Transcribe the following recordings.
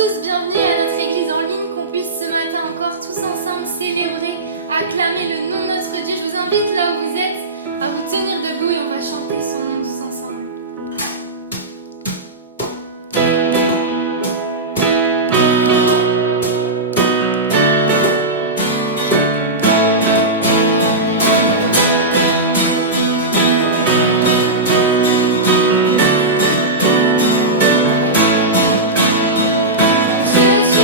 tous, bienvenue à notre église en ligne, qu'on puisse ce matin encore tous ensemble célébrer, acclamer le nom de notre Dieu. Je vous invite là où vous êtes à vous tenir debout et on va chanter son nom tous ensemble. Je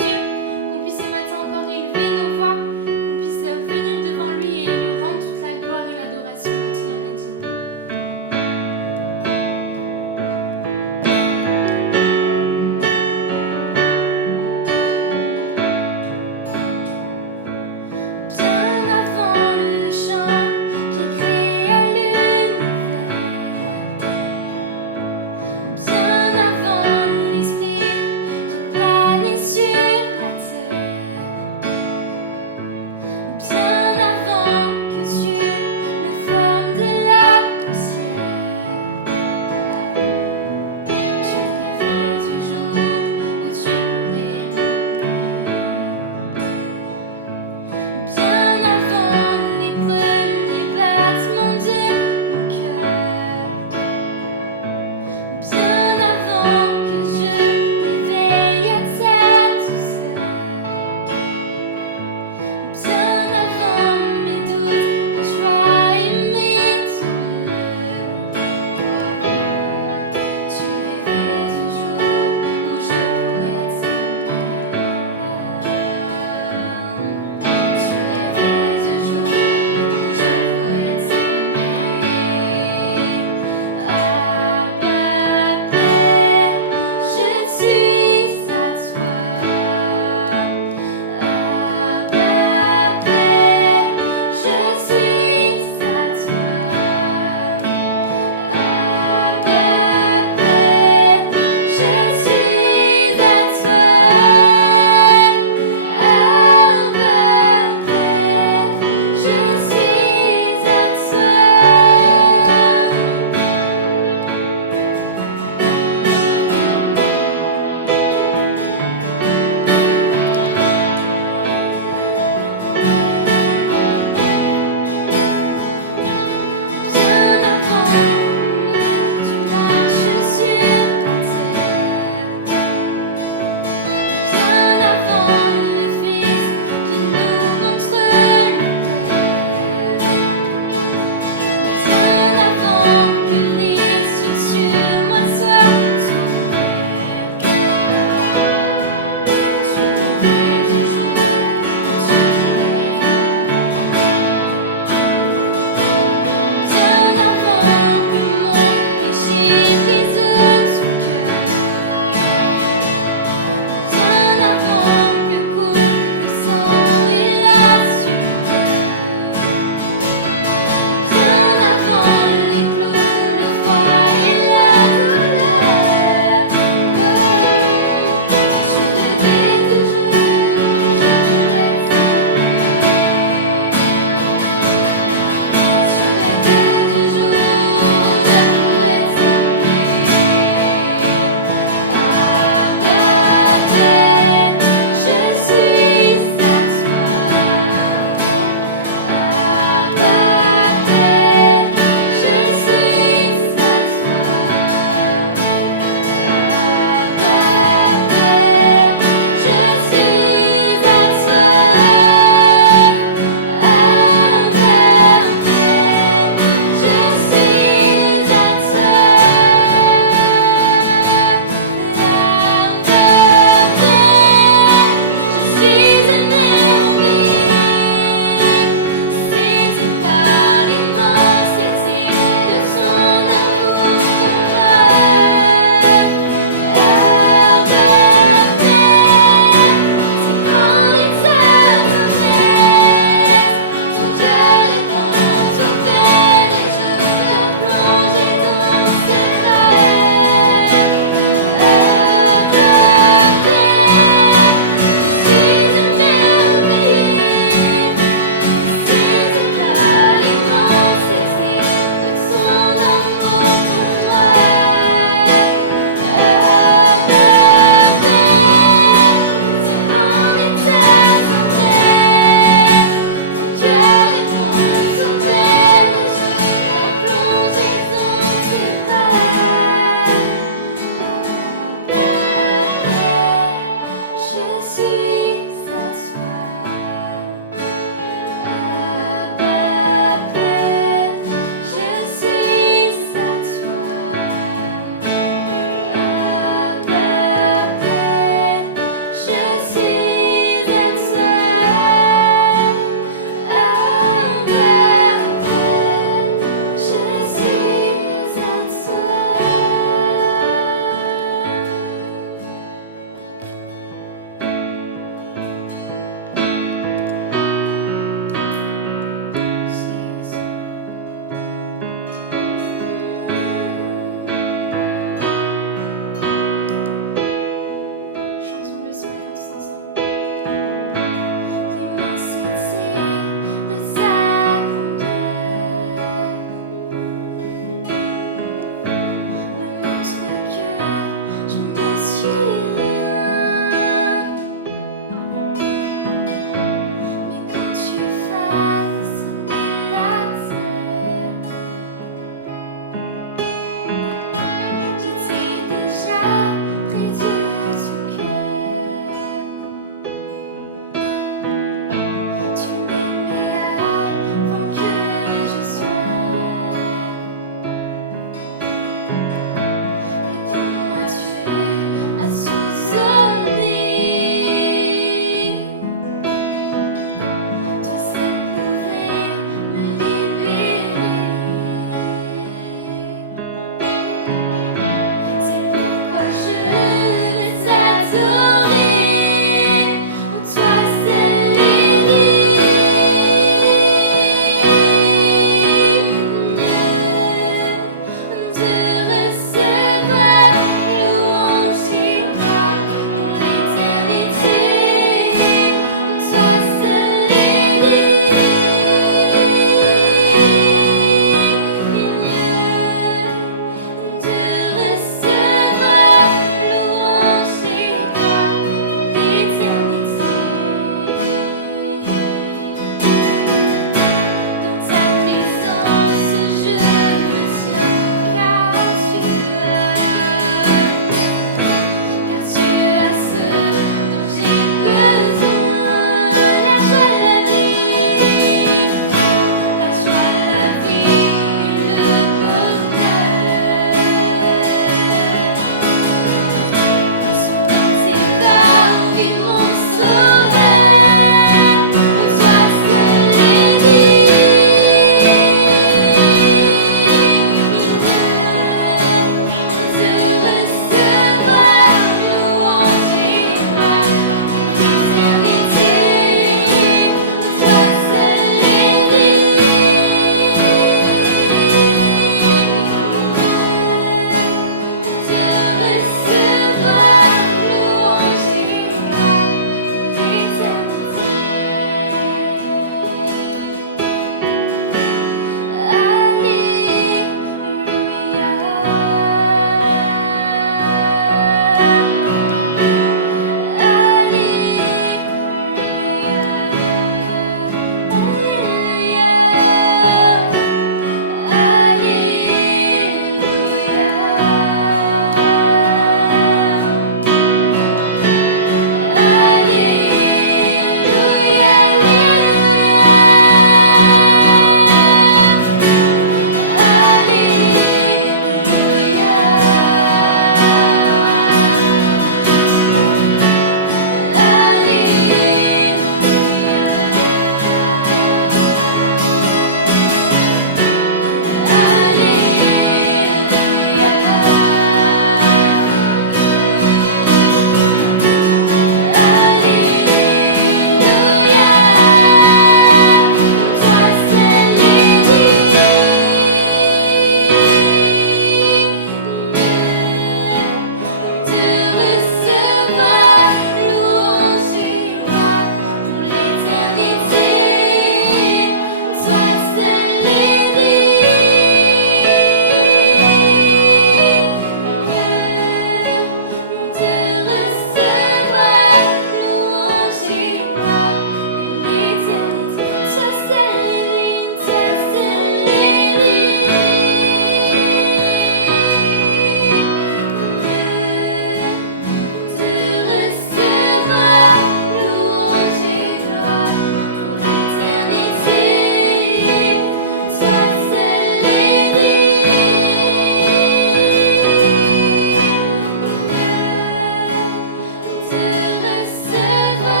te recevra,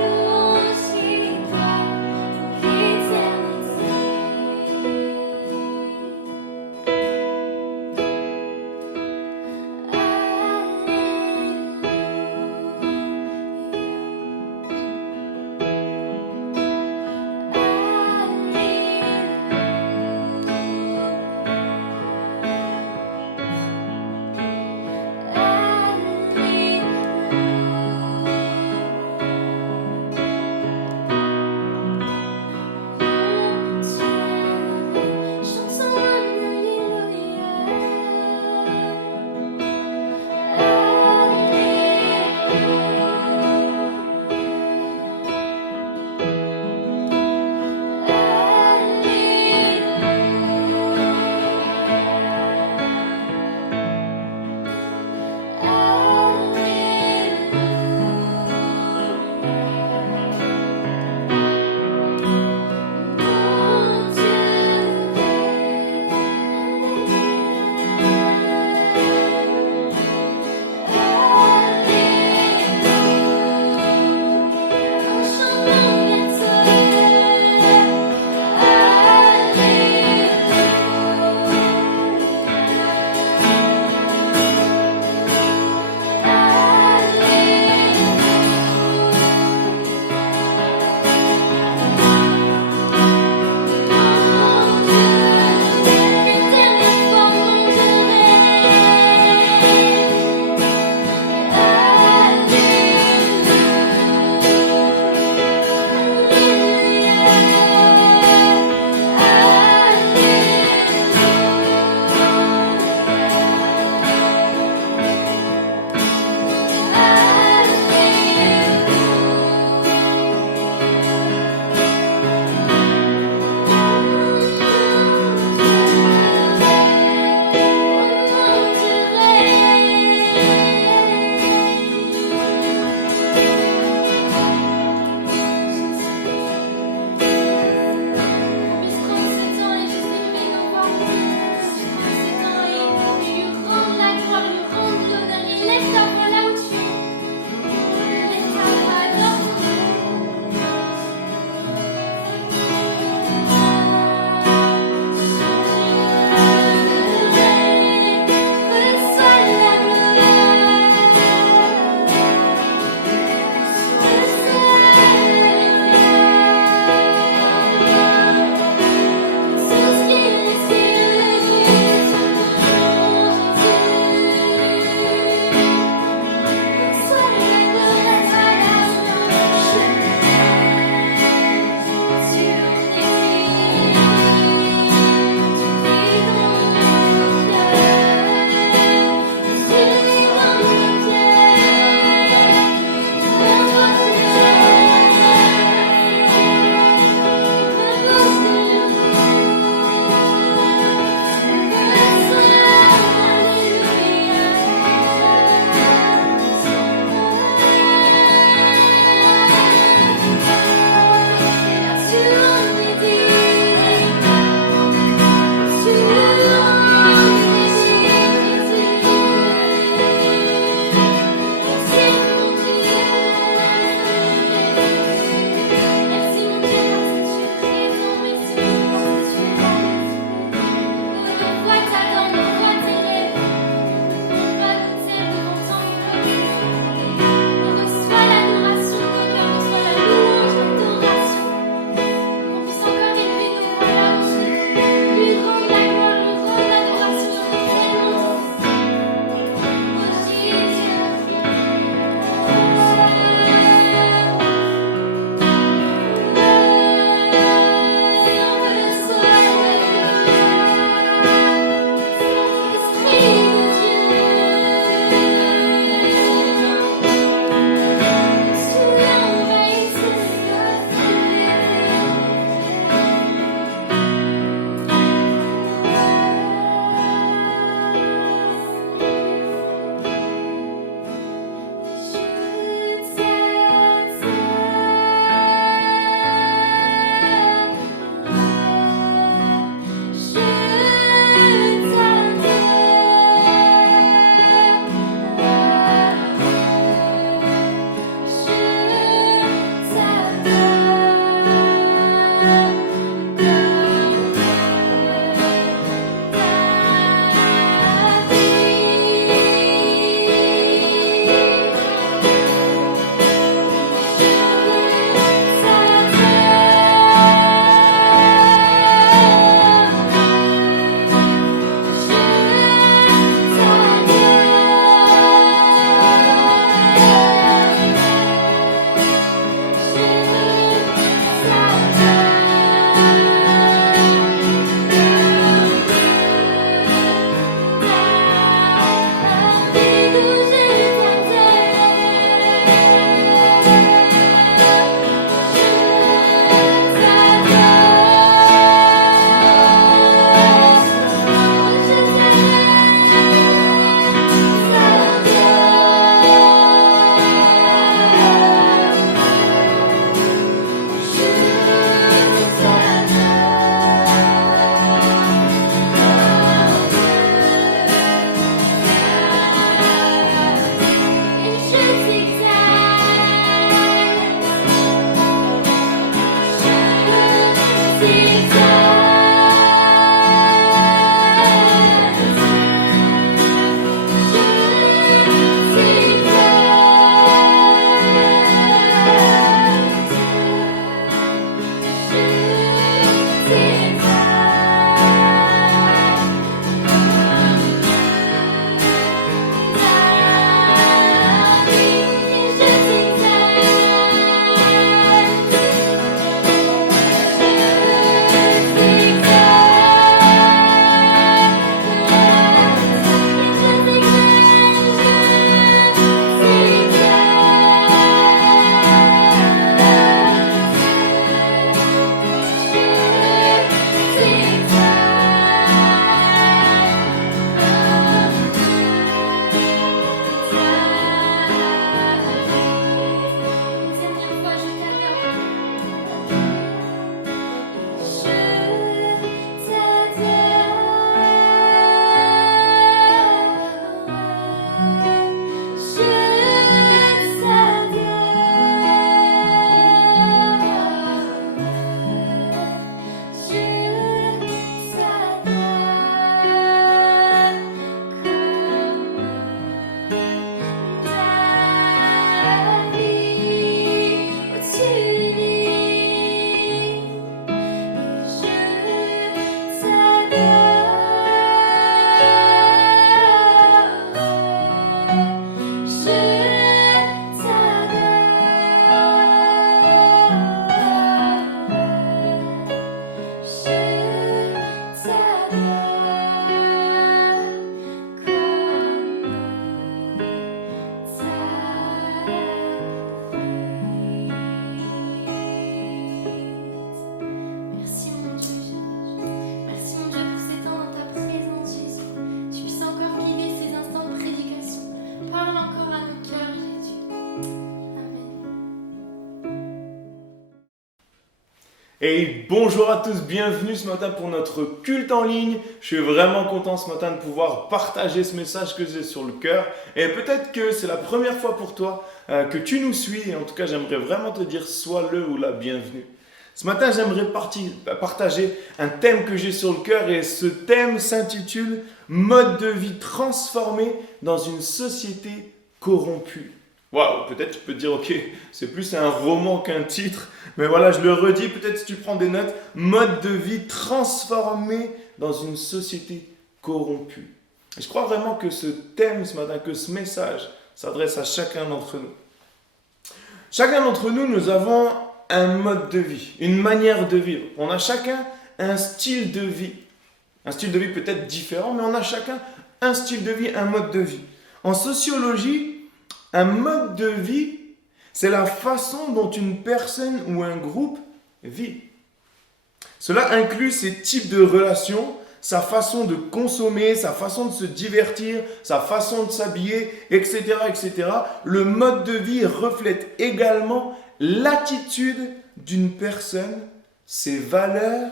louange et gloire pour l'éternité. Alléluia. Et bonjour à tous, bienvenue ce matin pour notre culte en ligne. Je suis vraiment content ce matin de pouvoir partager ce message que j'ai sur le cœur. Et peut-être que c'est la première fois pour toi que tu nous suis. Et en tout cas, j'aimerais vraiment te dire sois le ou la bienvenue. Ce matin, j'aimerais partager un thème que j'ai sur le cœur. Et ce thème s'intitule « Mode de vie transformé dans une société corrompue ». Waouh, peut-être tu peux te dire, ok, c'est plus un roman qu'un titre, mais voilà, je le redis, peut-être si tu prends des notes, mode de vie transformé dans une société corrompue. Et je crois vraiment que ce thème ce matin, que ce message s'adresse à chacun d'entre nous. Chacun d'entre nous, nous avons un mode de vie, une manière de vivre. On a chacun un style de vie. Un style de vie peut-être différent, mais on a chacun un style de vie, un mode de vie. En sociologie, un mode de vie, c'est la façon dont une personne ou un groupe vit. Cela inclut ses types de relations, sa façon de consommer, sa façon de se divertir, sa façon de s'habiller, etc., etc. Le mode de vie reflète également l'attitude d'une personne, ses valeurs,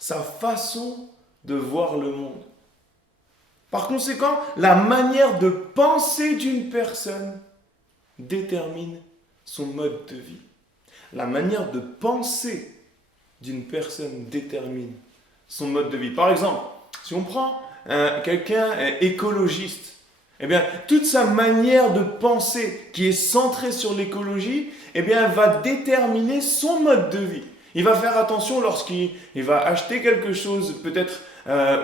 sa façon de voir le monde. Par conséquent, la manière de penser d'une personne détermine son mode de vie. La manière de penser d'une personne détermine son mode de vie. Par exemple, si on prend quelqu'un écologiste, eh bien, toute sa manière de penser qui est centrée sur l'écologie, eh bien, va déterminer son mode de vie. Il va faire attention lorsqu'il va acheter quelque chose, peut-être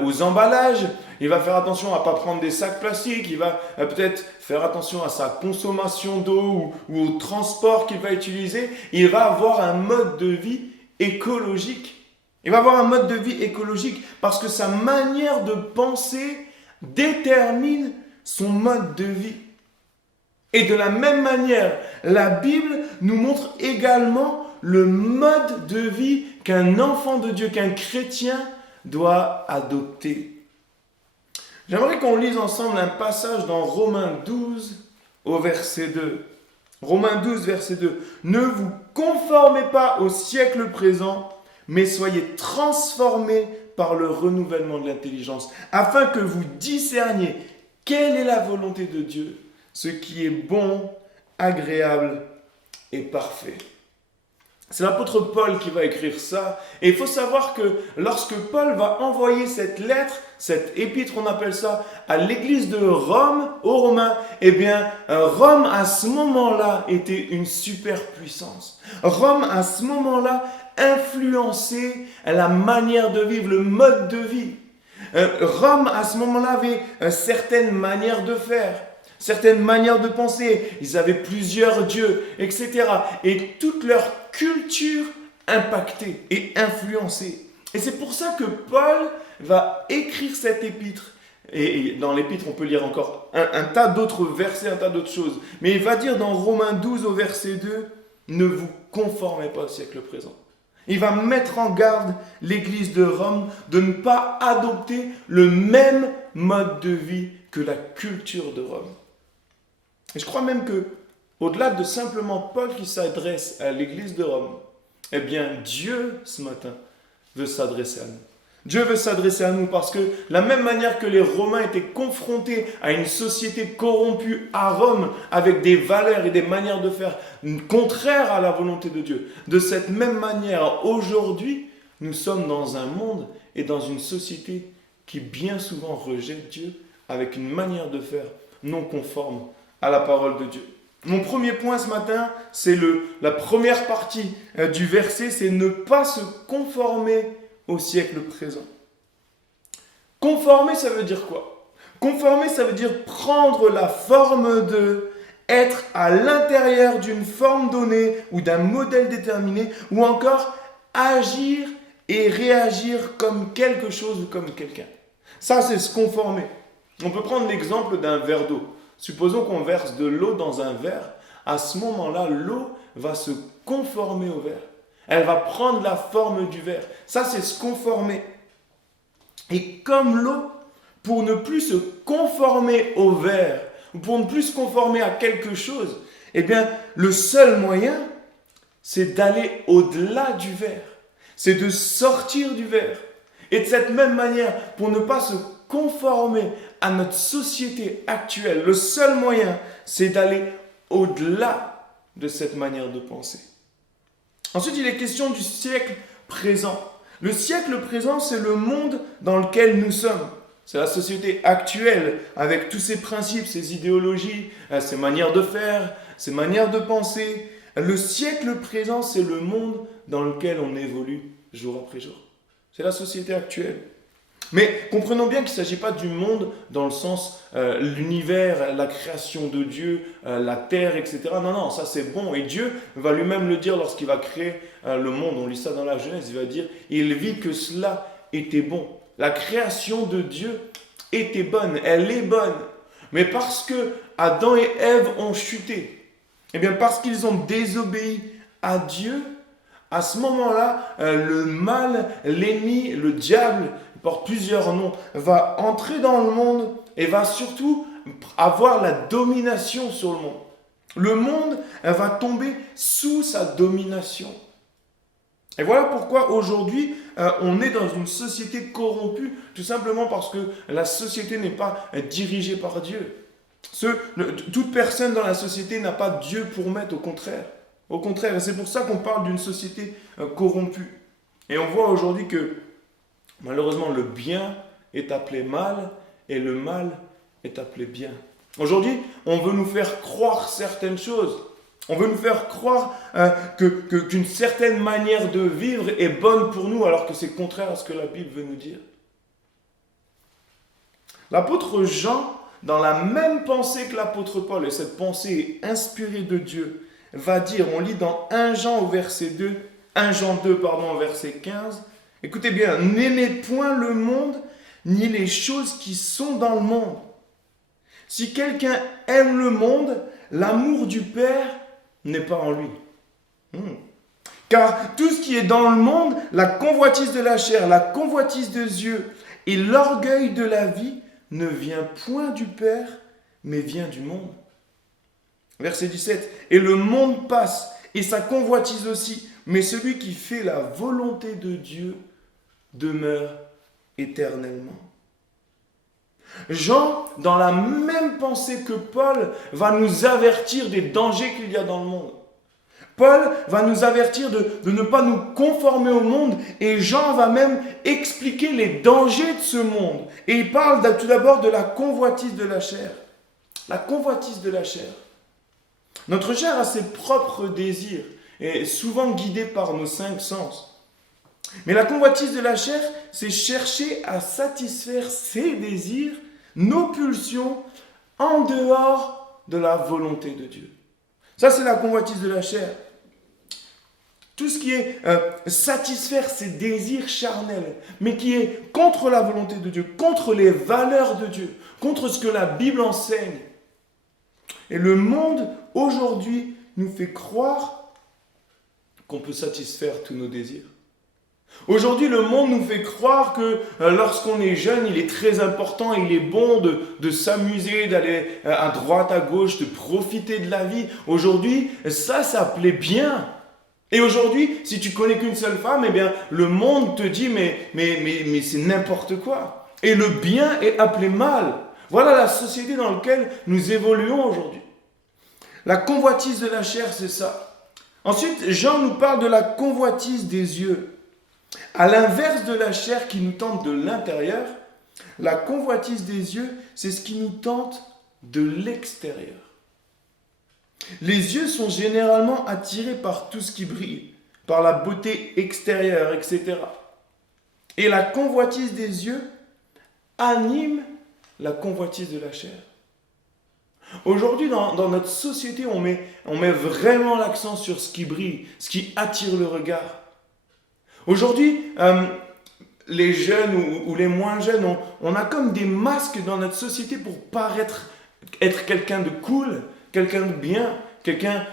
aux emballages. Il va faire attention à ne pas prendre des sacs plastiques. Il va peut-être faire attention à sa consommation d'eau ou au transport qu'il va utiliser. Il va avoir un mode de vie écologique. Il va avoir un mode de vie écologique parce que sa manière de penser détermine son mode de vie. Et de la même manière, la Bible nous montre également le mode de vie qu'un enfant de Dieu, qu'un chrétien doit adopter. J'aimerais qu'on lise ensemble un passage dans Romains 12 au verset 2. Romains 12, verset 2. Ne vous conformez pas au siècle présent, mais soyez transformés par le renouvellement de l'intelligence, afin que vous discerniez quelle est la volonté de Dieu, ce qui est bon, agréable et parfait. C'est l'apôtre Paul qui va écrire ça. Et il faut savoir que lorsque Paul va envoyer cette lettre, cette épître, on appelle ça, à l'église de Rome, aux Romains, eh bien, Rome, à ce moment-là, était une superpuissance. Rome, à ce moment-là, influençait la manière de vivre, le mode de vie. Rome, à ce moment-là, avait certaines manières de faire. Certaines manières de penser, ils avaient plusieurs dieux, etc. Et toute leur culture impactée et influencée. Et c'est pour ça que Paul va écrire cette épître. Et dans l'épître, on peut lire encore un tas d'autres versets, un tas d'autres choses. Mais il va dire dans Romains 12 au verset 2, « Ne vous conformez pas au siècle présent ». Il va mettre en garde l'église de Rome de ne pas adopter le même mode de vie que la culture de Rome. Et je crois même que, au-delà de simplement Paul qui s'adresse à l'église de Rome, eh bien Dieu, ce matin, veut s'adresser à nous. Dieu veut s'adresser à nous parce que la même manière que les Romains étaient confrontés à une société corrompue à Rome avec des valeurs et des manières de faire contraires à la volonté de Dieu, de cette même manière, aujourd'hui, nous sommes dans un monde et dans une société qui bien souvent rejette Dieu avec une manière de faire non conforme à la parole de Dieu. Mon premier point ce matin, c'est la première partie du verset, c'est ne pas se conformer au siècle présent. Conformer, ça veut dire quoi? Conformer, ça veut dire prendre la forme de, être à l'intérieur d'une forme donnée ou d'un modèle déterminé, ou encore agir et réagir comme quelque chose ou comme quelqu'un. Ça, c'est se conformer. On peut prendre l'exemple d'un verre d'eau. Supposons qu'on verse de l'eau dans un verre. À ce moment-là, l'eau va se conformer au verre. Elle va prendre la forme du verre. Ça, c'est se conformer. Et comme l'eau, pour ne plus se conformer au verre, ou pour ne plus se conformer à quelque chose, eh bien, le seul moyen, c'est d'aller au-delà du verre. c'est de sortir du verre. Et de cette même manière, pour ne pas se conformer à notre société actuelle, le seul moyen, c'est d'aller au-delà de cette manière de penser. Ensuite, il est question du siècle présent. Le siècle présent, c'est le monde dans lequel nous sommes. C'est la société actuelle, avec tous ses principes, ses idéologies, ses manières de faire, ses manières de penser. Le siècle présent, c'est le monde dans lequel on évolue jour après jour. C'est la société actuelle. Mais comprenons bien qu'il ne s'agit pas du monde dans le sens l'univers, la création de Dieu, la terre, etc. Non, non, ça c'est bon. Et Dieu va lui-même le dire lorsqu'il va créer le monde. On lit ça dans la Genèse, il va dire « Il vit que cela était bon ». La création de Dieu était bonne, elle est bonne. Mais parce que Adam et Ève ont chuté, et bien parce qu'ils ont désobéi à Dieu, à ce moment-là, le mal, l'ennemi, le diable, il porte plusieurs noms, va entrer dans le monde et va surtout avoir la domination sur le monde. Le monde va tomber sous sa domination. Et voilà pourquoi aujourd'hui, on est dans une société corrompue, tout simplement parce que la société n'est pas dirigée par Dieu. Toute personne dans la société n'a pas Dieu pour maître, au contraire. Au contraire, et c'est pour ça qu'on parle d'une société corrompue. Et on voit aujourd'hui que, malheureusement, le bien est appelé mal et le mal est appelé bien. Aujourd'hui, on veut nous faire croire certaines choses. On veut nous faire croire qu'une certaine manière de vivre est bonne pour nous, alors que c'est contraire à ce que la Bible veut nous dire. L'apôtre Jean, dans la même pensée que l'apôtre Paul, et cette pensée est inspirée de Dieu, va dire, on lit dans 1 Jean au verset 2, 1 Jean 2, pardon, au verset 15, écoutez bien, n'aimez point le monde, ni les choses qui sont dans le monde. Si quelqu'un aime le monde, l'amour du Père n'est pas en lui. Car tout ce qui est dans le monde, la convoitise de la chair, la convoitise des yeux et l'orgueil de la vie ne vient point du Père, mais vient du monde. Verset 17. Et le monde passe, et sa convoitise aussi, mais celui qui fait la volonté de Dieu demeure éternellement. Jean, dans la même pensée que Paul, va nous avertir des dangers qu'il y a dans le monde. Paul va nous avertir de ne pas nous conformer au monde, et Jean va même expliquer les dangers de ce monde. Et il parle tout d'abord de la convoitise de la chair. La convoitise de la chair. Notre chair a ses propres désirs, et souvent guidée par nos 5 sens. Mais la convoitise de la chair, c'est chercher à satisfaire ses désirs, nos pulsions, en dehors de la volonté de Dieu. Ça, c'est la convoitise de la chair. Tout ce qui est satisfaire ses désirs charnels, mais qui est contre la volonté de Dieu, contre les valeurs de Dieu, contre ce que la Bible enseigne. Et le monde, aujourd'hui, nous fait croire qu'on peut satisfaire tous nos désirs. Aujourd'hui, le monde nous fait croire que lorsqu'on est jeune, il est très important, il est bon de s'amuser, d'aller à droite, à gauche, de profiter de la vie. Aujourd'hui, ça plaît bien. Et aujourd'hui, si tu connais qu'une seule femme, eh bien, le monde te dit mais c'est n'importe quoi. Et le bien est appelé mal. Voilà la société dans laquelle nous évoluons aujourd'hui. La convoitise de la chair, c'est ça. Ensuite, Jean nous parle de la convoitise des yeux. À l'inverse de la chair qui nous tente de l'intérieur, la convoitise des yeux, c'est ce qui nous tente de l'extérieur. Les yeux sont généralement attirés par tout ce qui brille, par la beauté extérieure, etc. Et la convoitise des yeux anime la convoitise de la chair. Aujourd'hui, dans notre société, on met vraiment l'accent sur ce qui brille, ce qui attire le regard. Aujourd'hui, les jeunes ou les moins jeunes, on a comme des masques dans notre société pour paraître être quelqu'un de cool, quelqu'un de bien, quelqu'un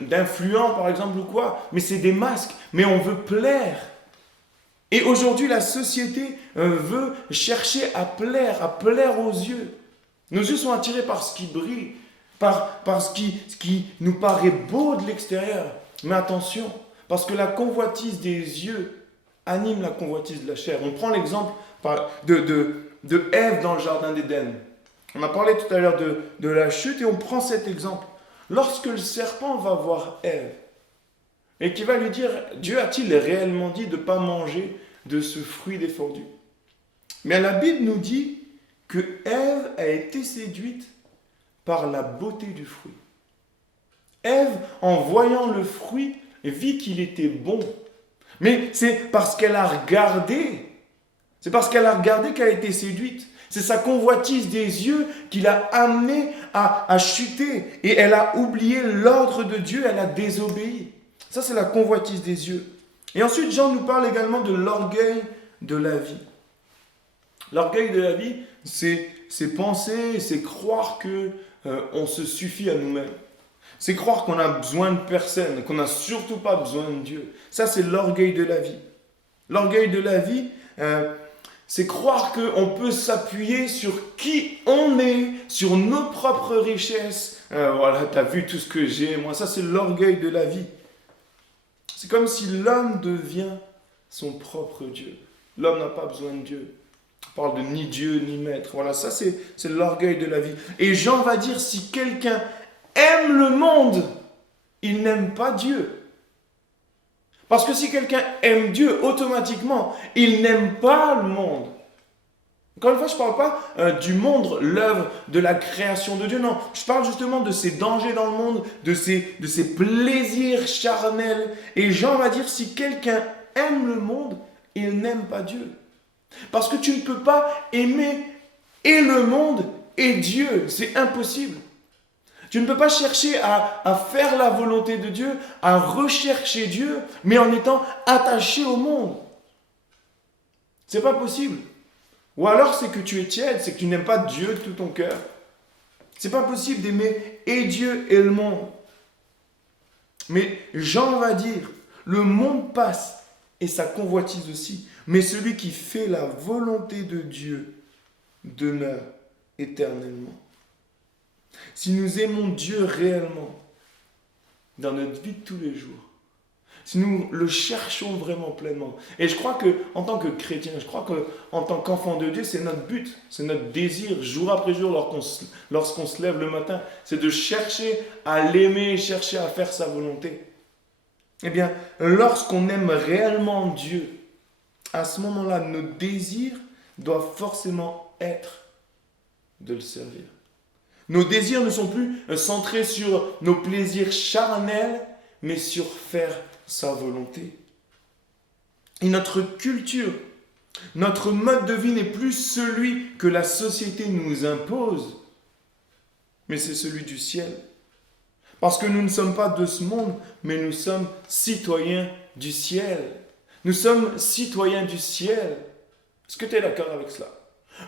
d'influent par exemple ou quoi. Mais c'est des masques, mais on veut plaire. Et aujourd'hui, la société veut chercher à plaire aux yeux. Nos yeux sont attirés par ce qui brille, par ce qui nous paraît beau de l'extérieur. Mais attention, Parce que la convoitise des yeux anime la convoitise de la chair. On prend l'exemple de Ève dans le jardin d'Éden. On a parlé tout à l'heure de la chute et on prend cet exemple. Lorsque le serpent va voir Ève et qui va lui dire, Dieu a-t-il réellement dit de ne pas manger de ce fruit défendu? Mais la Bible nous dit que Ève a été séduite par la beauté du fruit. Ève, en voyant le fruit, vit qu'il était bon. Mais c'est parce qu'elle a regardé. C'est parce qu'elle a regardé qu'elle a été séduite. C'est sa convoitise des yeux qui l'a amenée à chuter. Et elle a oublié l'ordre de Dieu, elle a désobéi. Ça, c'est la convoitise des yeux. Et ensuite, Jean nous parle également de l'orgueil de la vie. L'orgueil de la vie, c'est penser, c'est croire qu'on se suffit à nous-mêmes. C'est croire qu'on a besoin de personne, qu'on n'a surtout pas besoin de Dieu. Ça, c'est l'orgueil de la vie. L'orgueil de la vie, c'est croire qu'on peut s'appuyer sur qui on est, sur nos propres richesses. Voilà, tu as vu tout ce que j'ai. Moi, ça, c'est l'orgueil de la vie. C'est comme si l'homme devient son propre Dieu. L'homme n'a pas besoin de Dieu. On parle de ni Dieu ni maître. Voilà, ça, c'est l'orgueil de la vie. Et Jean va dire, si quelqu'un aime le monde, il n'aime pas Dieu. Parce que si quelqu'un aime Dieu, automatiquement, il n'aime pas le monde. Encore une fois, je ne parle pas du monde, l'œuvre de la création de Dieu. Non, je parle justement de ces dangers dans le monde, de ces plaisirs charnels. Et Jean va dire, si quelqu'un aime le monde, il n'aime pas Dieu. Parce que tu ne peux pas aimer et le monde et Dieu. C'est impossible. Tu ne peux pas chercher à faire la volonté de Dieu, à rechercher Dieu, mais en étant attaché au monde. C'est pas possible. Ou alors c'est que tu es tiède, c'est que tu n'aimes pas Dieu de tout ton cœur. C'est pas possible d'aimer et Dieu et le monde. Mais Jean va dire, le monde passe et sa convoitise aussi, mais celui qui fait la volonté de Dieu demeure éternellement. Si nous aimons Dieu réellement dans notre vie de tous les jours, si nous le cherchons vraiment pleinement, et je crois qu'en tant que chrétien, je crois qu'en tant qu'enfant de Dieu, c'est notre but, c'est notre désir, jour après jour, lorsqu'on se lève le matin, c'est de chercher à l'aimer, chercher à faire sa volonté. Eh bien, lorsqu'on aime réellement Dieu, à ce moment-là, nos désirs doivent forcément être de le servir. Nos désirs ne sont plus centrés sur nos plaisirs charnels, mais sur faire sa volonté. Et notre culture, notre mode de vie n'est plus celui que la société nous impose, mais c'est celui du ciel. Parce que nous ne sommes pas de ce monde, mais nous sommes citoyens du ciel. Nous sommes citoyens du ciel. Est-ce que tu es d'accord avec cela?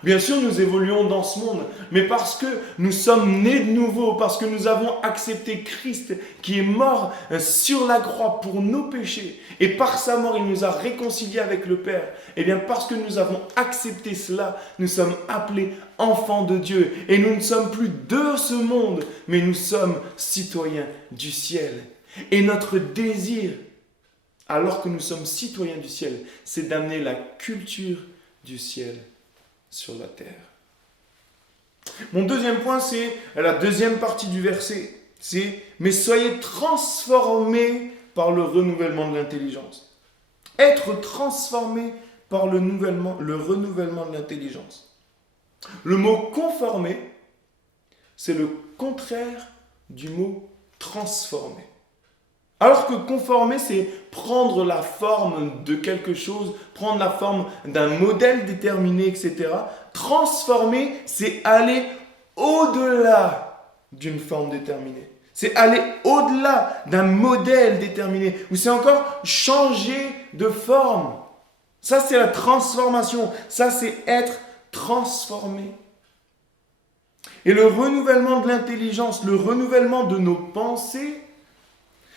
Bien sûr, nous évoluons dans ce monde, mais parce que nous sommes nés de nouveau, parce que nous avons accepté Christ qui est mort sur la croix pour nos péchés, et par sa mort, il nous a réconciliés avec le Père. Et bien, parce que nous avons accepté cela, nous sommes appelés enfants de Dieu, et nous ne sommes plus de ce monde, mais nous sommes citoyens du ciel. Et notre désir, alors que nous sommes citoyens du ciel, c'est d'amener la culture du ciel sur la terre. Mon deuxième point, c'est la deuxième partie du verset. C'est « Mais soyez transformés par le renouvellement de l'intelligence. » Être transformé par le renouvellement de l'intelligence. Le mot « conformer », c'est le contraire du mot « transformer ». Alors que conformer, c'est prendre la forme de quelque chose, prendre la forme d'un modèle déterminé, etc. Transformer, c'est aller au-delà d'une forme déterminée. C'est aller au-delà d'un modèle déterminé. Ou c'est encore changer de forme. Ça, c'est la transformation. Ça, c'est être transformé. Et le renouvellement de l'intelligence, le renouvellement de nos pensées,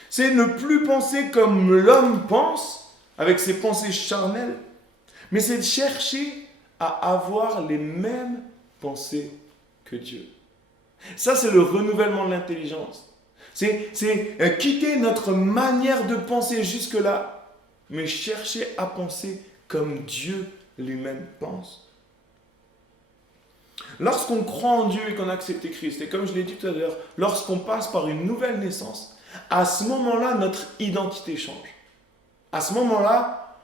c'est ne plus penser comme l'homme pense, avec ses pensées charnelles, mais c'est de chercher à avoir les mêmes pensées que Dieu. Ça, c'est le renouvellement de l'intelligence. C'est quitter notre manière de penser jusque-là, mais chercher à penser comme Dieu lui-même pense. Lorsqu'on croit en Dieu et qu'on a accepté Christ, et comme je l'ai dit tout à l'heure, lorsqu'on passe par une nouvelle naissance, à ce moment-là, notre identité change. À ce moment-là,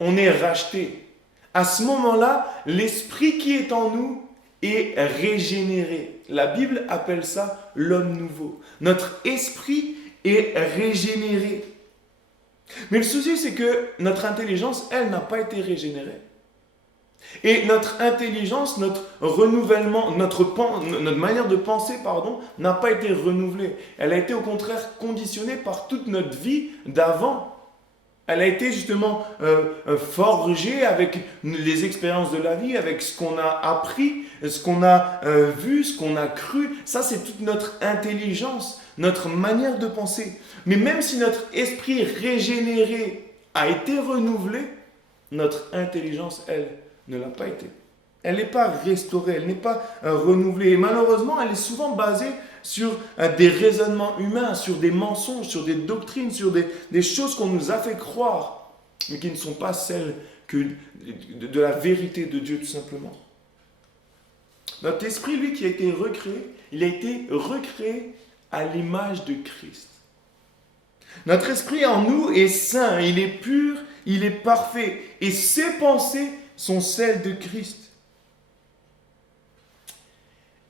on est racheté. À ce moment-là, l'esprit qui est en nous est régénéré. La Bible appelle ça l'homme nouveau. Notre esprit est régénéré. Mais le souci, c'est que notre intelligence, elle, n'a pas été régénérée. Et notre intelligence, notre renouvellement, notre manière de penser, n'a pas été renouvelée. Elle a été au contraire conditionnée par toute notre vie d'avant. Elle a été justement forgée avec les expériences de la vie, avec ce qu'on a appris, ce qu'on a vu, ce qu'on a cru. Ça, c'est toute notre intelligence, notre manière de penser. Mais même si notre esprit régénéré a été renouvelé, notre intelligence, elle, ne l'a pas été. Elle n'est pas restaurée, elle n'est pas renouvelée. Et malheureusement, elle est souvent basée sur des raisonnements humains, sur des mensonges, sur des doctrines, sur des choses qu'on nous a fait croire, mais qui ne sont pas celles de la vérité de Dieu, tout simplement. Notre esprit, lui, qui a été recréé, il a été recréé à l'image de Christ. Notre esprit en nous est saint, il est pur, il est parfait, et ses pensées sont celles de Christ.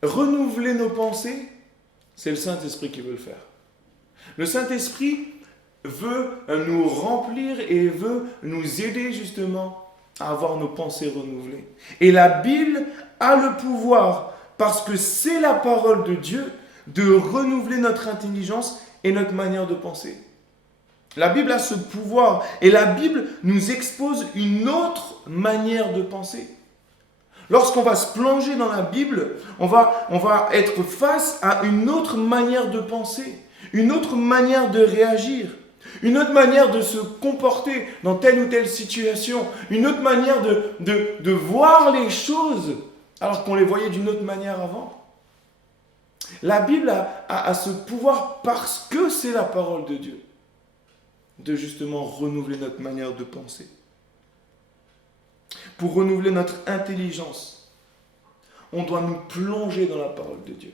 Renouveler nos pensées, c'est le Saint-Esprit qui veut le faire. Le Saint-Esprit veut nous remplir et veut nous aider justement à avoir nos pensées renouvelées. Et la Bible a le pouvoir, parce que c'est la parole de Dieu, de renouveler notre intelligence et notre manière de penser. La Bible a ce pouvoir et la Bible nous expose une autre manière de penser. Lorsqu'on va se plonger dans la Bible, on va être face à une autre manière de penser, une autre manière de réagir, une autre manière de se comporter dans telle ou telle situation, une autre manière de voir les choses alors qu'on les voyait d'une autre manière avant. La Bible a ce pouvoir parce que c'est la parole de Dieu, de justement renouveler notre manière de penser. Pour renouveler notre intelligence, on doit nous plonger dans la parole de Dieu.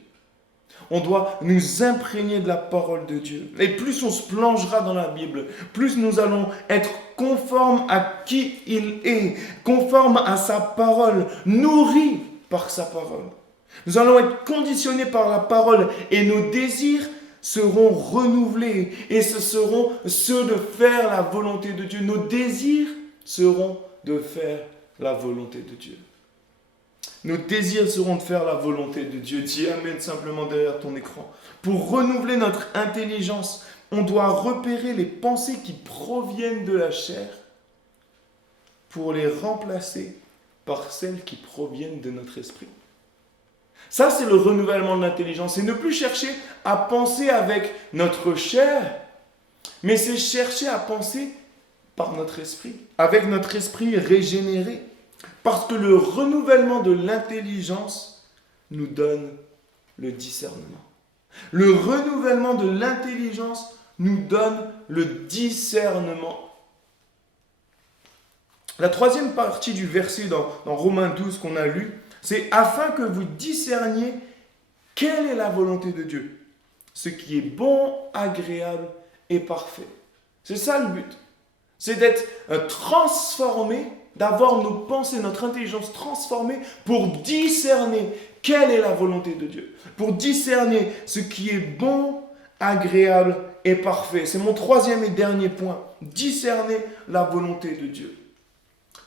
On doit nous imprégner de la parole de Dieu. Et plus on se plongera dans la Bible, plus nous allons être conformes à qui il est, conformes à sa parole, nourris par sa parole. Nous allons être conditionnés par la parole et nos désirs seront renouvelés et ce seront ceux de faire la volonté de Dieu. Nos désirs seront de faire la volonté de Dieu. Nos désirs seront de faire la volonté de Dieu. Dis Amen simplement derrière ton écran. Pour renouveler notre intelligence, on doit repérer les pensées qui proviennent de la chair pour les remplacer par celles qui proviennent de notre esprit. Ça, c'est le renouvellement de l'intelligence. C'est ne plus chercher à penser avec notre chair, mais c'est chercher à penser par notre esprit, avec notre esprit régénéré. Parce que le renouvellement de l'intelligence nous donne le discernement. Le renouvellement de l'intelligence nous donne le discernement. La troisième partie du verset dans Romains 12 qu'on a lu, c'est « afin que vous discerniez quelle est la volonté de Dieu, ce qui est bon, agréable et parfait. » C'est ça le but. C'est d'être transformé, d'avoir nos pensées, notre intelligence transformée pour discerner quelle est la volonté de Dieu. Pour discerner ce qui est bon, agréable et parfait. C'est mon troisième et dernier point. Discerner la volonté de Dieu.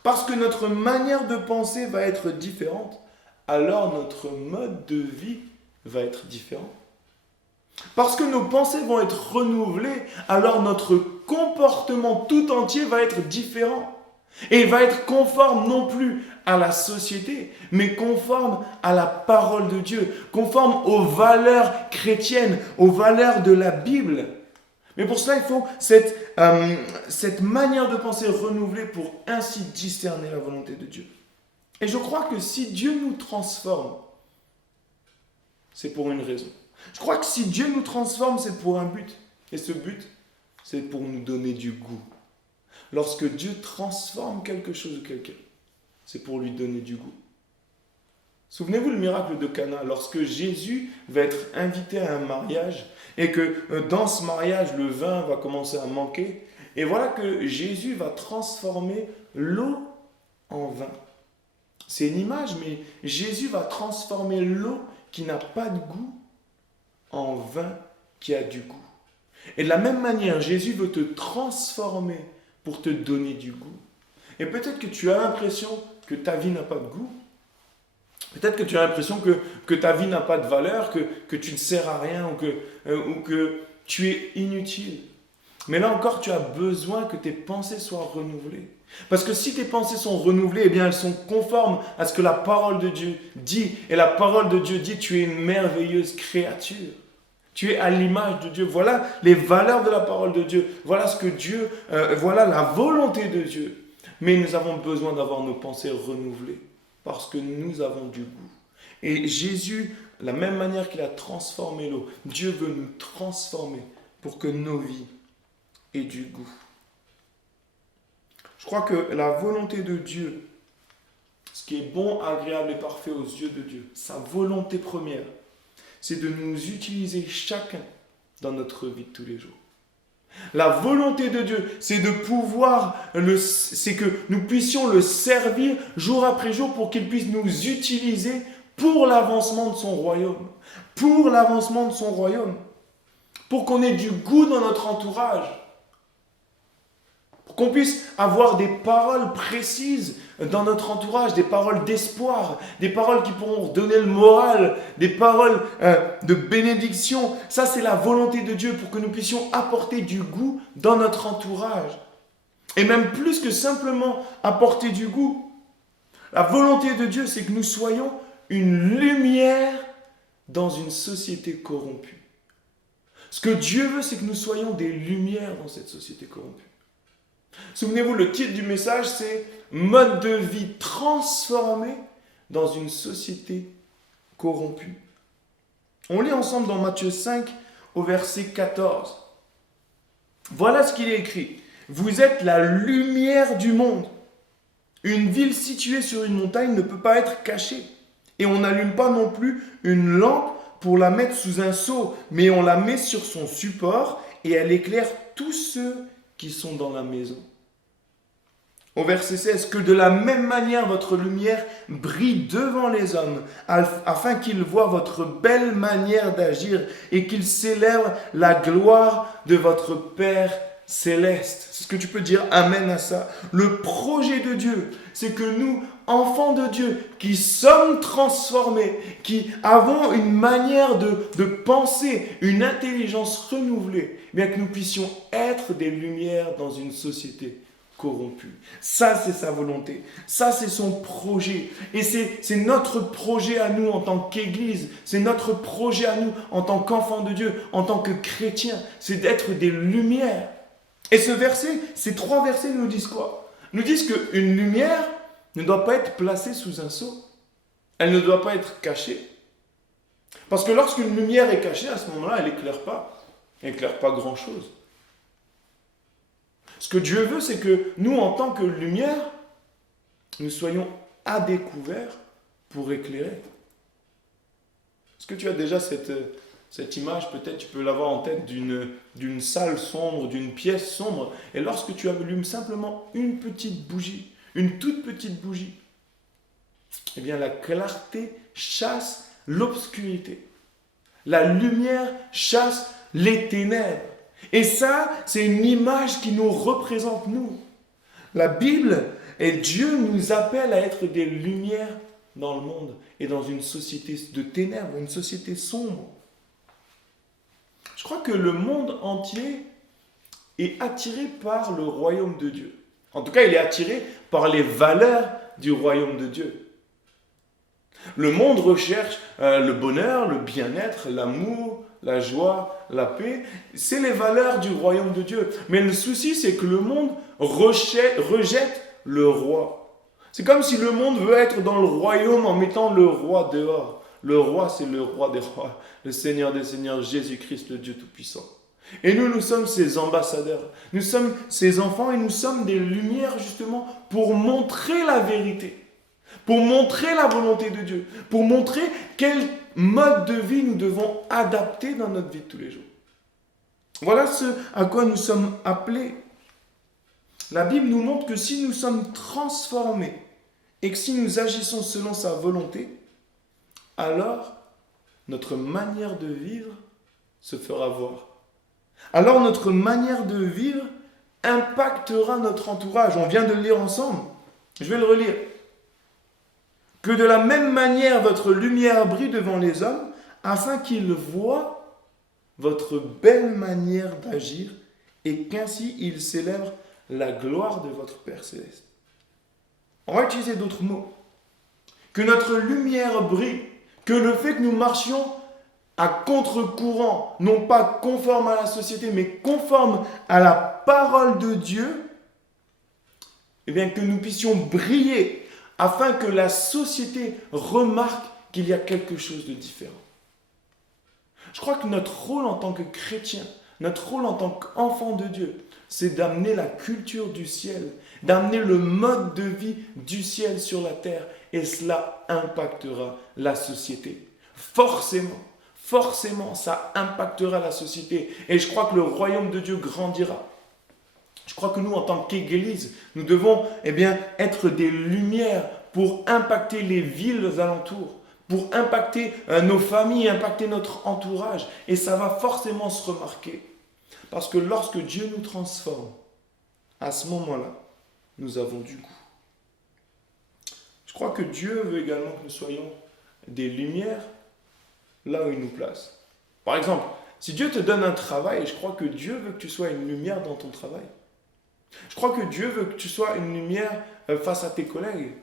Parce que notre manière de penser va être différente, alors notre mode de vie va être différent. Parce que nos pensées vont être renouvelées, alors notre comportement tout entier va être différent. Et il va être conforme non plus à la société, mais conforme à la parole de Dieu, conforme aux valeurs chrétiennes, aux valeurs de la Bible. Mais pour cela, il faut cette manière de penser renouvelée pour ainsi discerner la volonté de Dieu. Et je crois que si Dieu nous transforme, c'est pour une raison. Je crois que si Dieu nous transforme, c'est pour un but. Et ce but, c'est pour nous donner du goût. Lorsque Dieu transforme quelque chose ou quelqu'un, c'est pour lui donner du goût. Souvenez-vous le miracle de Cana, lorsque Jésus va être invité à un mariage et que dans ce mariage, le vin va commencer à manquer. Et voilà que Jésus va transformer l'eau en vin. C'est une image, mais Jésus va transformer l'eau qui n'a pas de goût en vin qui a du goût. Et de la même manière, Jésus veut te transformer pour te donner du goût. Et peut-être que tu as l'impression que ta vie n'a pas de goût. Peut-être que tu as l'impression que ta vie n'a pas de valeur, que tu ne sers à rien ou que tu es inutile. Mais là encore, tu as besoin que tes pensées soient renouvelées. Parce que si tes pensées sont renouvelées, eh bien elles sont conformes à ce que la parole de Dieu dit. Et la parole de Dieu dit, tu es une merveilleuse créature. Tu es à l'image de Dieu. Voilà les valeurs de la parole de Dieu. Voilà ce que Dieu, voilà la volonté de Dieu. Mais nous avons besoin d'avoir nos pensées renouvelées. Parce que nous avons du goût. Et Jésus, de la même manière qu'il a transformé l'eau, Dieu veut nous transformer pour que nos vies aient du goût. Je crois que la volonté de Dieu, ce qui est bon, agréable et parfait aux yeux de Dieu, sa volonté première, c'est de nous utiliser chacun dans notre vie de tous les jours. La volonté de Dieu, c'est de pouvoir, c'est que nous puissions le servir jour après jour pour qu'il puisse nous utiliser pour l'avancement de son royaume. Pour l'avancement de son royaume. Pour qu'on ait du goût dans notre entourage. Pour qu'on puisse avoir des paroles précises dans notre entourage, des paroles d'espoir, des paroles qui pourront donner le moral, des paroles de bénédiction. Ça, c'est la volonté de Dieu pour que nous puissions apporter du goût dans notre entourage. Et même plus que simplement apporter du goût, la volonté de Dieu, c'est que nous soyons une lumière dans une société corrompue. Ce que Dieu veut, c'est que nous soyons des lumières dans cette société corrompue. Souvenez-vous, le titre du message, c'est « Mode de vie transformé dans une société corrompue ». On lit ensemble dans Matthieu 5 au verset 14. Voilà ce qu'il est écrit. « Vous êtes la lumière du monde. Une ville située sur une montagne ne peut pas être cachée. Et on n'allume pas non plus une lampe pour la mettre sous un seau, mais on la met sur son support et elle éclaire tous ceux qui sont dans la maison. » Au verset 16, « Que de la même manière votre lumière brille devant les hommes, afin qu'ils voient votre belle manière d'agir et qu'ils célèbrent la gloire de votre Père céleste. » C'est ce que tu peux dire amen à ça. Le projet de Dieu, c'est que nous, enfants de Dieu, qui sommes transformés, qui avons une manière de penser, une intelligence renouvelée, bien que nous puissions être des lumières dans une société corrompue. Ça, c'est sa volonté. Ça, c'est son projet. Et c'est notre projet à nous en tant qu'Église. C'est notre projet à nous en tant qu'enfants de Dieu, en tant que chrétiens. C'est d'être des lumières. Et ce verset, ces 3 versets nous disent quoi? Nous disent qu'une lumière ne doit pas être placée sous un seau. Elle ne doit pas être cachée. Parce que lorsqu'une lumière est cachée, à ce moment-là, elle n'éclaire pas. Elle n'éclaire pas grand-chose. Ce que Dieu veut, c'est que nous, en tant que lumière, nous soyons à découvert pour éclairer. Est-ce que tu as déjà cette image, peut-être tu peux l'avoir en tête, d'une salle sombre, d'une pièce sombre, et lorsque tu allumes simplement une petite bougie, une toute petite bougie, eh bien la clarté chasse l'obscurité. La lumière chasse les ténèbres. Et ça, c'est une image qui nous représente, nous. La Bible et Dieu nous appelle à être des lumières dans le monde et dans une société de ténèbres, une société sombre. Je crois que le monde entier est attiré par le royaume de Dieu. En tout cas, il est attiré par les valeurs du royaume de Dieu. Le monde recherche le bonheur, le bien-être, l'amour, la joie, la paix. C'est les valeurs du royaume de Dieu. Mais le souci, c'est que le monde rejette le roi. C'est comme si le monde veut être dans le royaume en mettant le roi dehors. Le roi, c'est le roi des rois, le Seigneur des seigneurs, Jésus-Christ, le Dieu Tout-Puissant. Et nous sommes ses ambassadeurs. Nous sommes ses enfants et nous sommes des lumières justement pour montrer la vérité, pour montrer la volonté de Dieu, pour montrer quel mode de vie nous devons adapter dans notre vie de tous les jours. Voilà ce à quoi nous sommes appelés. La Bible nous montre que si nous sommes transformés et que si nous agissons selon sa volonté, alors notre manière de vivre se fera voir. Alors notre manière de vivre impactera notre entourage. On vient de le lire ensemble. Je vais le relire. Que de la même manière votre lumière brille devant les hommes, afin qu'ils voient votre belle manière d'agir et qu'ainsi ils célèbrent la gloire de votre Père Céleste. On va utiliser d'autres mots. Que notre lumière brille, que le fait que nous marchions à contre-courant, non pas conforme à la société, mais conforme à la parole de Dieu, et bien que nous puissions briller afin que la société remarque qu'il y a quelque chose de différent. Je crois que notre rôle en tant que chrétien, notre rôle en tant qu'enfant de Dieu, c'est d'amener la culture du ciel, d'amener le mode de vie du ciel sur la terre, et cela impactera la société. Forcément, ça impactera la société. Et je crois que le royaume de Dieu grandira. Je crois que nous, en tant qu'Église, nous devons être des lumières pour impacter les villes alentours, pour impacter nos familles, impacter notre entourage. Et ça va forcément se remarquer. Parce que lorsque Dieu nous transforme, à ce moment-là, nous avons du goût. Je crois que Dieu veut également que nous soyons des lumières là où il nous place. Par exemple, si Dieu te donne un travail, je crois que Dieu veut que tu sois une lumière dans ton travail. Je crois que Dieu veut que tu sois une lumière face à tes collègues.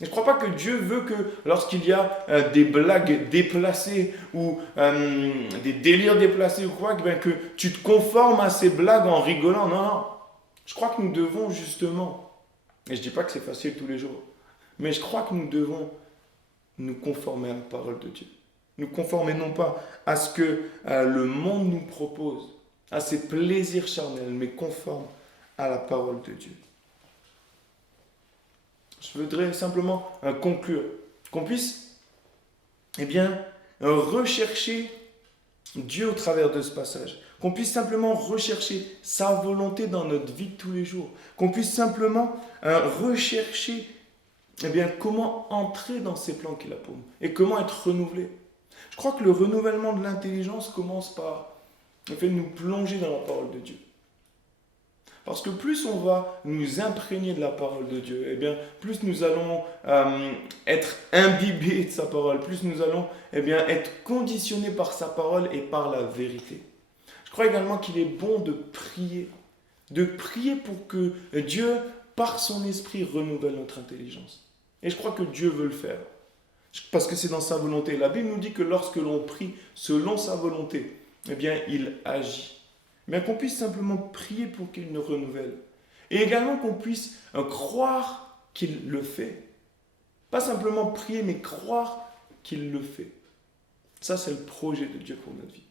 Et je ne crois pas que Dieu veut que lorsqu'il y a des blagues déplacées ou des délires déplacés ou quoi, que tu te conformes à ces blagues en rigolant. Non. Je crois que nous devons justement, et je ne dis pas que c'est facile tous les jours, mais je crois que nous devons nous conformer à la parole de Dieu. Nous conformer non pas à ce que le monde nous propose, à ses plaisirs charnels, mais conforme à la parole de Dieu. Je voudrais simplement conclure, qu'on puisse rechercher Dieu au travers de ce passage, qu'on puisse simplement rechercher sa volonté dans notre vie de tous les jours, qu'on puisse simplement rechercher comment entrer dans ses plans qu'il a pour nous et comment être renouvelé. Je crois que le renouvellement de l'intelligence commence par nous plonger dans la parole de Dieu. Parce que plus on va nous imprégner de la parole de Dieu, plus nous allons être imbibés de sa parole, plus nous allons être conditionnés par sa parole et par la vérité. Je crois également qu'il est bon de prier pour que Dieu, par son esprit, renouvelle notre intelligence. Et je crois que Dieu veut le faire, parce que c'est dans sa volonté. La Bible nous dit que lorsque l'on prie selon sa volonté, il agit. Mais qu'on puisse simplement prier pour qu'il nous renouvelle. Et également qu'on puisse croire qu'il le fait. Pas simplement prier, mais croire qu'il le fait. Ça, c'est le projet de Dieu pour notre vie.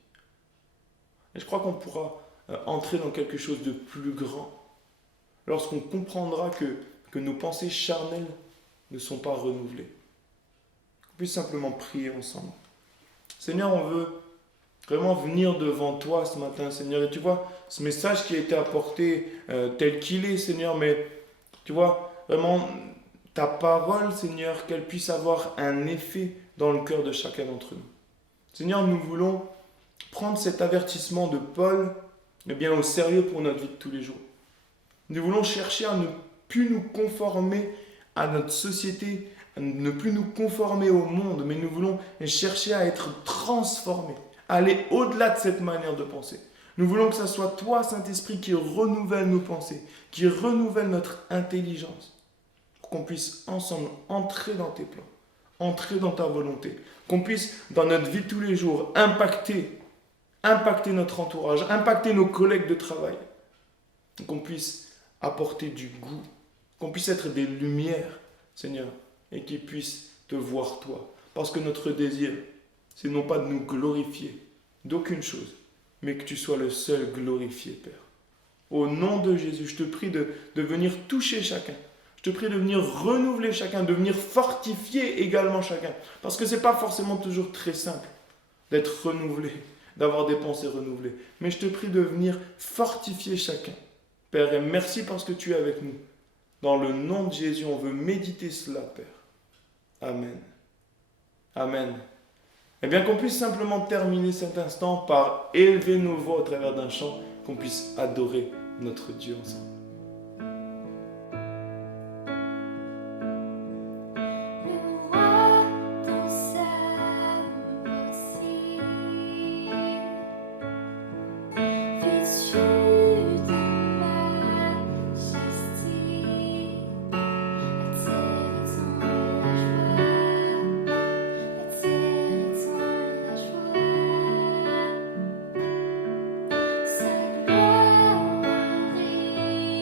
Et je crois qu'on pourra entrer dans quelque chose de plus grand lorsqu'on comprendra que nos pensées charnelles ne sont pas renouvelées. Qu'on puisse simplement prier ensemble. Seigneur, on veut vraiment venir devant toi ce matin, Seigneur. Et tu vois, ce message qui a été apporté tel qu'il est, Seigneur, mais tu vois, vraiment, ta parole, Seigneur, qu'elle puisse avoir un effet dans le cœur de chacun d'entre nous. Seigneur, nous voulons prendre cet avertissement de Paul au sérieux pour notre vie de tous les jours. Nous voulons chercher à ne plus nous conformer à notre société, à ne plus nous conformer au monde, mais nous voulons chercher à être transformés, aller au-delà de cette manière de penser. Nous voulons que ce soit toi, Saint-Esprit, qui renouvelle nos pensées, qui renouvelle notre intelligence, pour qu'on puisse ensemble entrer dans tes plans, entrer dans ta volonté, qu'on puisse, dans notre vie de tous les jours, impacter notre entourage, impacter nos collègues de travail, qu'on puisse apporter du goût, qu'on puisse être des lumières, Seigneur, et qu'ils puissent te voir toi. Parce que notre désir, c'est non pas de nous glorifier d'aucune chose, mais que tu sois le seul glorifié, Père. Au nom de Jésus, je te prie de venir toucher chacun. Je te prie de venir renouveler chacun, de venir fortifier également chacun. Parce que ce n'est pas forcément toujours très simple d'être renouvelé, d'avoir des pensées renouvelées. Mais je te prie de venir fortifier chacun. Père, et merci parce que tu es avec nous. Dans le nom de Jésus, on veut méditer cela, Père. Amen. Amen. Eh bien, qu'on puisse simplement terminer cet instant par élever nos voix au travers d'un chant, qu'on puisse adorer notre Dieu ensemble. Le roi dans sa merci, vêtu de majesté, la terre est en la joie, la terre est en la joie, sa gloire rayonne.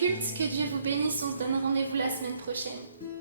culte. Que Dieu vous bénisse. On se donne rendez-vous la semaine prochaine.